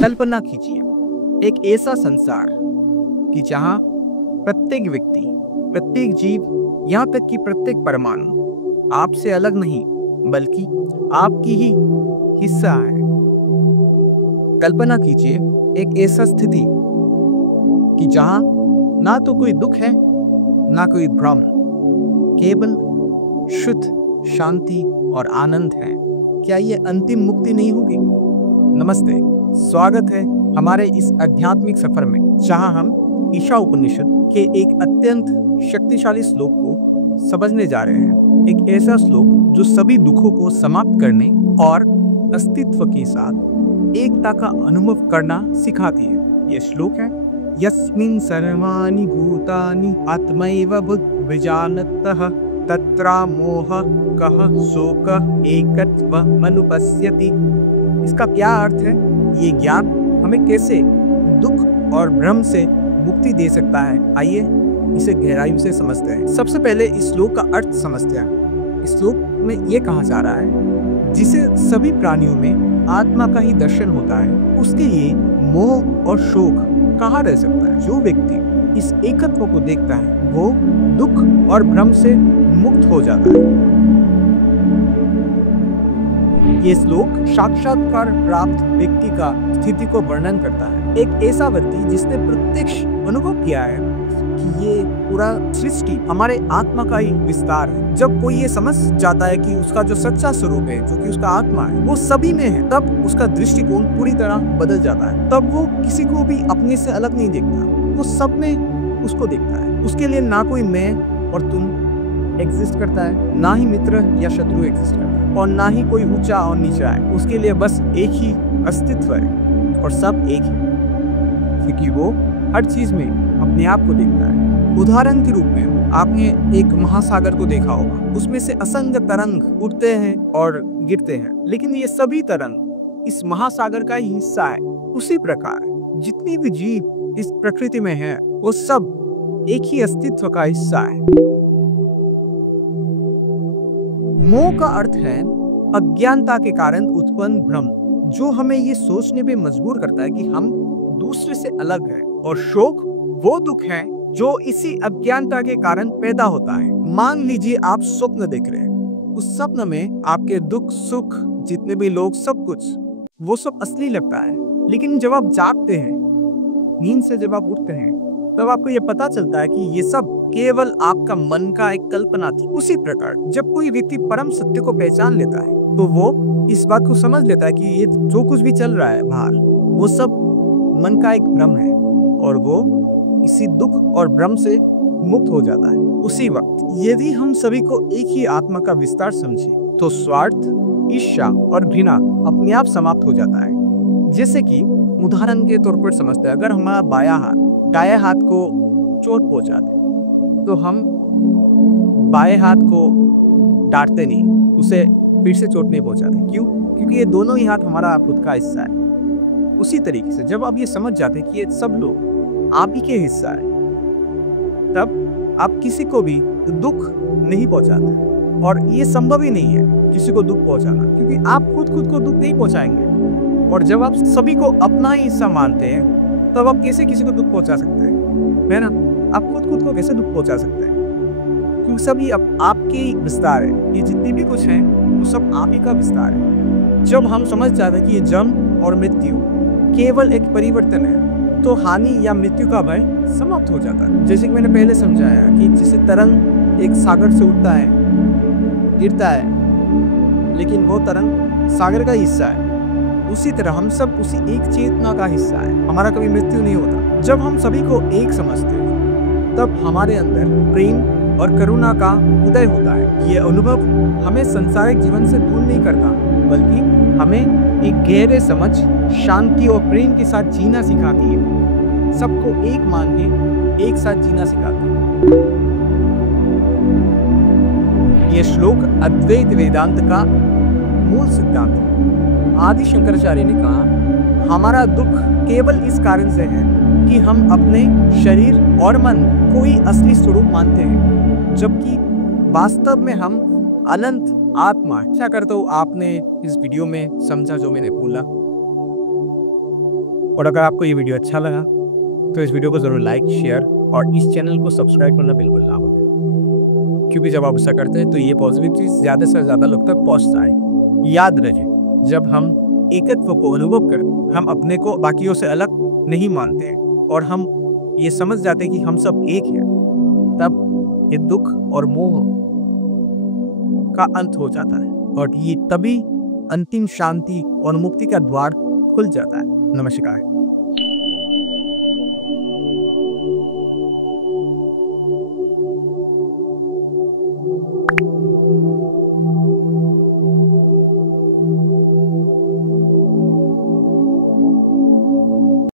कल्पना कीजिए एक ऐसा संसार कि जहां प्रत्येक व्यक्ति, प्रत्येक जीव, यहाँ तक कि प्रत्येक परमाणु आपसे अलग नहीं बल्कि आपकी ही हिस्सा है। कल्पना कीजिए एक ऐसा स्थिति कि जहां ना तो कोई दुख है ना कोई भ्रम, केवल शुद्ध शांति और आनंद है। क्या ये अंतिम मुक्ति नहीं होगी? नमस्ते, स्वागत है हमारे इस आध्यात्मिक सफर में, जहां हम ईशा उपनिषद के एक अत्यंत शक्तिशाली श्लोक को समझने जा रहे हैं। एक ऐसा श्लोक जो सभी दुखों को समाप्त करने और अस्तित्व के साथ एकता का अनुभव करना सिखाती है। यह श्लोक है यस्मिन् सर्वाणि भूतानि आत्मैव विजानतः तत्रा मोह कः शोकः एकत्वमनुपश्यति। इसका क्या अर्थ है? ये ज्ञान हमें कैसे दुख और भ्रम से मुक्ति दे सकता है? आइए इसे गहराई से समझते हैं। सबसे पहले इस श्लोक का अर्थ समझते हैं। इस श्लोक में ये कहा जा रहा है जिसे सभी प्राणियों में आत्मा का ही दर्शन होता है, उसके लिए मोह और शोक कहाँ रह सकता है। जो व्यक्ति इस एकत्व को देखता है वो दुख और भ्रम से मुक्त हो जाता है। ये श्लोक साक्षात्कार प्राप्त व्यक्ति का स्थिति को वर्णन करता है। एक ऐसा व्यक्ति जिसने प्रत्यक्ष अनुभव किया है कि ये पूरा सृष्टि हमारे आत्मा का ही विस्तार है। जब कोई ये समझ जाता है कि उसका जो सच्चा स्वरूप है, जो कि उसका आत्मा है, वो सभी में है, तब उसका दृष्टिकोण पूरी तरह बदल जाता है। तब वो किसी को भी अपने से अलग नहीं देखता, वो सब में उसको देखता है। उसके लिए ना कोई मैं और तुम एग्जिस्ट करता है, ना ही मित्र या शत्रु एग्जिस्ट करता है, और ना ही कोई ऊंचा और नीचा है। उसके लिए बस एक ही अस्तित्व है और सब एक है, क्योंकि वो हर चीज में अपने आप को देखता है। उदाहरण के रूप में आपने एक महासागर को देखा होगा। उसमें से असंख्य तरंग उठते हैं और गिरते हैं, लेकिन ये सभी तरंग इस महासागर का ही हिस्सा है। उसी प्रकार जितनी भी जीव इस प्रकृति में है वो सब एक ही अस्तित्व का हिस्सा है। मोह का अर्थ है अज्ञानता के कारण उत्पन्न भ्रम, जो हमें ये सोचने पे मजबूर करता है कि हम दूसरे से अलग हैं। और शोक वो दुख है जो इसी अज्ञानता के कारण पैदा होता है। मान लीजिए आप स्वप्न देख रहे हैं। उस स्वप्न में आपके दुख सुख, जितने भी लोग, सब कुछ वो सब असली लगता है। लेकिन जब आप जागते हैं, नींद से जब आप उठते हैं, तब आपको ये पता चलता है कि ये सब केवल आपका मन का एक कल्पना थी। उसी प्रकार जब कोई व्यक्ति परम सत्य को पहचान लेता है तो वो इस बात को समझ लेता है कि ये जो कुछ भी चल रहा है बाहर, वो सब मन का एक भ्रम है, और वो इसी दुख और भ्रम से मुक्त हो जाता है। उसी वक्त यदि हम सभी को एक ही आत्मा का विस्तार समझे तो स्वार्थ, ईर्ष्या और घृणा अपने आप समाप्त हो जाता है। जैसे कि उदाहरण के तौर पर समझते हैं, अगर हमारा बायां हाथ दाएं हाथ को चोट पहुंचा दे तो हम बाएं हाथ को डांटते नहीं, उसे फिर से चोट नहीं पहुंचाते। क्यों? क्योंकि ये दोनों ही हाथ हमारा खुद का हिस्सा है। उसी तरीके से जब आप ये समझ जाते हैं कि ये सब लोग आप ही के हिस्सा है, तब आप किसी को भी दुख नहीं पहुंचाते। और ये संभव ही नहीं है किसी को दुख पहुंचाना, क्योंकि आप खुद को दुख नहीं पहुंचाएंगे। और जब आप सभी को अपना ही हिस्सा मानते हैं, तब आप कैसे किसी को दुख पहुंचा सकते हैं? है ना? आप खुद को कैसे दुख पहुंचा सकते हैं? क्योंकि सभी आपके ही विस्तार है। ये जितनी भी कुछ है वो सब आप ही का विस्तार है। जब हम समझ जाते हैं कि ये जन्म और मृत्यु केवल एक परिवर्तन है, तो हानि या मृत्यु का भय समाप्त हो जाता है। जैसे कि मैंने पहले समझाया कि जैसे तरंग एक सागर से उठता है, गिरता है, लेकिन वो तरंग सागर का हिस्सा है। उसी तरह हम सब उसी एक चेतना का हिस्सा है। हमारा कभी मृत्यु नहीं होता। जब हम सभी को एक समझते हैं, तब हमारे अंदर प्रेम और करुणा का उदय होता है। ये अनुभव हमें सांसारिक जीवन से दूर नहीं करता, बल्कि हमें एक गहरे समझ, शांति और प्रेम के साथ जीना सिखाती है। सबको एक मान के एक साथ जीना सिखाती है। यह श्लोक अद्वैत वेदांत का मूल सिद्धांत है। आदि शंकराचार्य ने कहा, हमारा दुख केवल इस कारण से है कि हम अपने शरीर और मन को ही असली स्वरूप मानते हैं, जबकि वास्तव में हम अनंत आत्मा। आशा करता हूँ आपने इस वीडियो में समझा जो मैंने बोला। और अगर आपको ये वीडियो अच्छा लगा तो इस वीडियो को ज़रूर लाइक, शेयर और इस चैनल को सब्सक्राइब करना बिल्कुल ना भूलें, क्योंकि जब आप ऐसा करते हैं तो ये पॉजिटिव चीज़ ज़्यादा से ज़्यादा लोग तक पहुँचता है। याद रहे, जब हम एकत्व को अनुभव करें, हम अपने को बाकियों से अलग नहीं मानते हैं और हम ये समझ जाते हैं कि हम सब एक हैं, तब ये दुख और मोह का अंत हो जाता है और ये तभी अंतिम शांति और मुक्ति का द्वार खुल जाता है। नमस्कार।